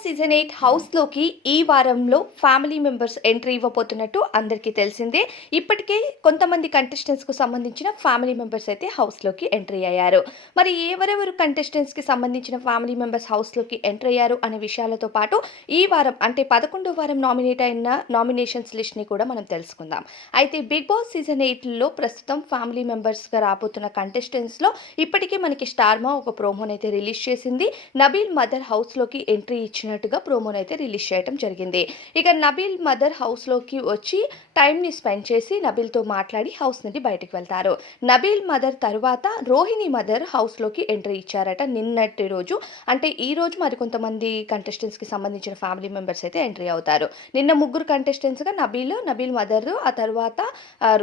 Boss season 8 హౌస్లోకి ఈ వారంలో ఫ్యామిలీ మెంబర్స్ ఎంట్రీ ఇవ్వబోతున్నట్టు అందరికీ తెలిసిందే. ఇప్పటికే కొంతమంది కంటెస్టెంట్స్‌కు సంబంధించిన ఫ్యామిలీ మెంబర్స్ అయితే హౌస్లోకి ఎంట్రీ అయ్యారు. మరి ఎవరెవరు కంటెస్టెంట్స్‌కి సంబంధించిన ఫ్యామిలీ మెంబర్స్ హౌస్లోకి ఎంట్రీ అయ్యారు అనే విషయాలతో పాటు ఈ వారం అంటే 11వ వారం నామినేట్ అయిన నామినేషన్స్ లిస్ట్‌ని కూడా మనం తెలుసుకుందాం. అయితే బిగ్ బాస్ సీజన్ 8లో ప్రస్తుతం ఫ్యామిలీ మెంబర్స్‌గా రాబోతున్న కంటెస్టెంట్స్‌లో ఇప్పటికే మనకి స్టార్మా ఒక ప్రోమోనైతే రిలీజ్ చేసింది. నబీల్ మదర్ హౌస్‌లోకి ఎంట్రీ ఇచ్చినట్టుగా ప్రోమోనైతే రిలీజ్ చేయడం జరిగింది. ఇక నబీల్ మదర్ హౌస్‌లోకి వచ్చి టైమ్‌ని స్పెండ్ చేసి నబీల్‌తో మాట్లాడి హౌస్ నుండి బయటికి వెళ్తారు. నబీల్ మదర్ తరువాత రోహిణి మదర్ హౌస్‌లోకి ఎంట్రీ ఇచ్చారట నిన్నటి రోజు. అంటే ఈ రోజు మరికొంతమంది కంటెస్టెంట్స్‌కి సంబంధించిన ఫ్యామిలీ మెంబర్స్ అయితే ఎంట్రీ అవుతారు. నిన్న ముగ్గురు కంటెస్టెంట్స్‌గా నబీల్ మదర్, ఆ తర్వాత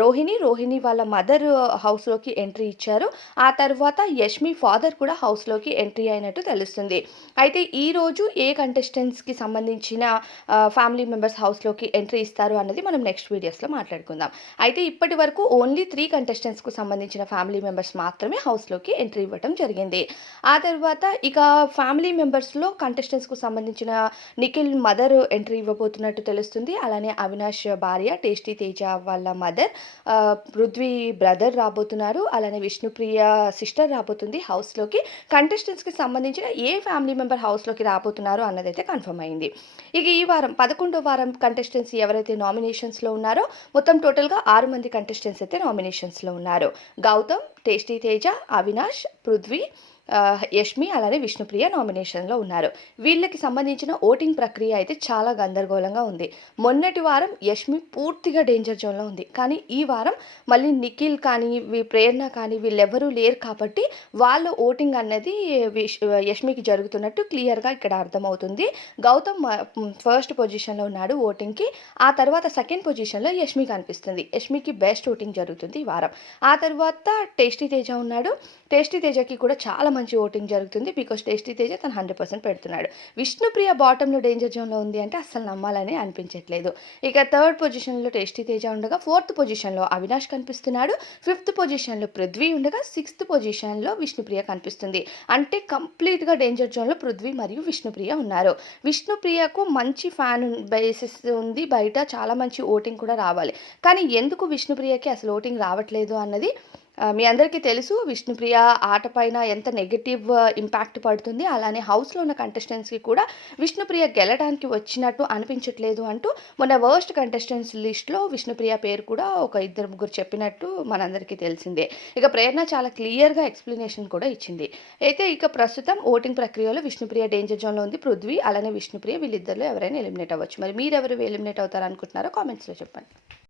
రోహిణి వాళ్ళ మదర్ హౌస్‌లోకి ఎంట్రీ ఇచ్చారు. ఆ తర్వాత యష్మి ఫాదర్ కూడా హౌస్‌లోకి ఎంట్రీ అయినట్టు తెలుస్తుంది. అయితే ఈరోజు ఏ కంటెస్టెంట్స్‌కి సంబంధించిన ఫ్యామిలీ మెంబర్స్ హౌస్‌లోకి ఎంట్రీ ఇస్తారు అన్నది మనం నెక్స్ట్ వీడియోస్‌లో మాట్లాడుకుందాం. అయితే ఇప్పటి వరకు ఓన్లీ 3 కంటెస్టెంట్స్‌కు సంబంధించిన ఫ్యామిలీ మెంబర్స్ మాత్రమే హౌస్‌లోకి ఎంట్రీ ఇవ్వటం జరిగింది. ఆ తర్వాత ఇక ఫ్యామిలీ మెంబర్స్‌లో కంటెస్టెంట్స్‌కు సంబంధించిన నిఖిల్ మదర్ ఎంట్రీ ఇవ్వబోతున్నట్టు తెలుస్తుంది. అలానే అవినాష్ భార్య టేస్టీ తేజ వాళ్ళ మదర్, పృథ్వీ బ్రదర్ రాబోతున్నారు. అలానే విష్ణుప్రియ సిస్టర్ రాబోతుంది హౌస్‌లోకి. కంటెస్టెంట్స్‌కి సంబంధించిన ఏ ఫ్యామిలీ మెంబర్ హౌస్‌లోకి రాబోతున్నారు అన్నదైతే కన్ఫర్మ్ అయింది. ఇక ఈ వారం 11వ వారం కంటెస్టెంట్స్ ఎవరైతే నామినేషన్స్‌లో ఉన్నారో మొత్తం టోటల్‌గా 6 మంది కంటెస్టెంట్స్ అయితే నామినేషన్స్‌లో ఉన్నారు. గౌతమ్, టేస్టీ తేజ, అవినాష్, పృథ్వీ, యష్మి అలానే విష్ణుప్రియ నామినేషన్‌లో ఉన్నారు. వీళ్ళకి సంబంధించిన ఓటింగ్ ప్రక్రియ అయితే చాలా గందరగోళంగా ఉంది. మొన్నటి వారం యష్మి పూర్తిగా డేంజర్ జోన్‌లో ఉంది. కానీ ఈ వారం మళ్ళీ నిఖిల్ కానీ, ప్రేరణ కానీ వీళ్ళెవ్వరూ లేరు కాబట్టి వాళ్ళ ఓటింగ్ అన్నది యష్మికి జరుగుతున్నట్టు క్లియర్‌గా ఇక్కడ అర్థమవుతుంది. గౌతమ్ ఫస్ట్ పొజిషన్‌లో ఉన్నాడు ఓటింగ్‌కి. ఆ తర్వాత సెకండ్ పొజిషన్‌లో యష్మి కనిపిస్తుంది. యష్మికి బెస్ట్ ఓటింగ్ జరుగుతుంది ఈ వారం. ఆ తర్వాత టేస్టీ తేజ ఉన్నాడు. టేస్టీ తేజకి కూడా చాలా మంచి ఓటింగ్ జరుగుతుంది. బికాజ్ టేస్టీ తేజ తను 100% పెడుతున్నాడు. విష్ణుప్రియ బాటమ్‌లో డేంజర్ జోన్‌లో ఉంది అంటే అస్సలు నమ్మాలని అనిపించట్లేదు. ఇక థర్డ్ పొజిషన్‌లో టేస్టీ తేజ ఉండగా, ఫోర్త్ పొజిషన్‌లో అవినాష్ కనిపిస్తున్నాడు. ఫిఫ్త్ పొజిషన్‌లో పృథ్వీ ఉండగా, సిక్స్త్ పొజిషన్‌లో విష్ణుప్రియ కనిపిస్తుంది. అంటే కంప్లీట్‌గా డేంజర్ జోన్‌లో పృథ్వీ మరియు విష్ణుప్రియ ఉన్నారు. విష్ణుప్రియకు మంచి ఫ్యాన్ బేసిస్ ఉంది. బయట చాలా మంచి ఓటింగ్ కూడా రావాలి. కానీ ఎందుకు విష్ణుప్రియకి అసలు ఓటింగ్ రావట్లేదు అన్నది మీ అందరికీ తెలుసు. విష్ణుప్రియ ఆట పైన ఎంత నెగెటివ్ ఇంపాక్ట్ పడుతుంది. అలానే హౌస్‌లో ఉన్న కంటెస్టెంట్స్‌కి కూడా విష్ణుప్రియ గెలడానికి వచ్చినట్టు అనిపించట్లేదు అంటూ మొన్న వర్స్ట్ కంటెస్టెంట్స్ లిస్ట్‌లో విష్ణుప్రియ పేరు కూడా ఒక ఇద్దరు ముగ్గురు చెప్పినట్టు మనందరికీ తెలిసిందే. ఇక ప్రేరణ చాలా క్లియర్‌గా ఎక్స్‌ప్లనేషన్ కూడా ఇచ్చింది. అయితే ఇక ప్రస్తుతం ఓటింగ్ ప్రక్రియలో విష్ణుప్రియ డేంజర్ జోన్‌లో ఉంది. పృథ్వీ అలానే విష్ణుప్రియ వీళ్ళిద్దరిలో ఎవరైనా ఎలిమినేట్ అవ్వచ్చు. మరి మీరెవరు ఎలిమినేట్ అవుతారనుకుంటున్నారో కామెంట్స్‌లో చెప్పండి.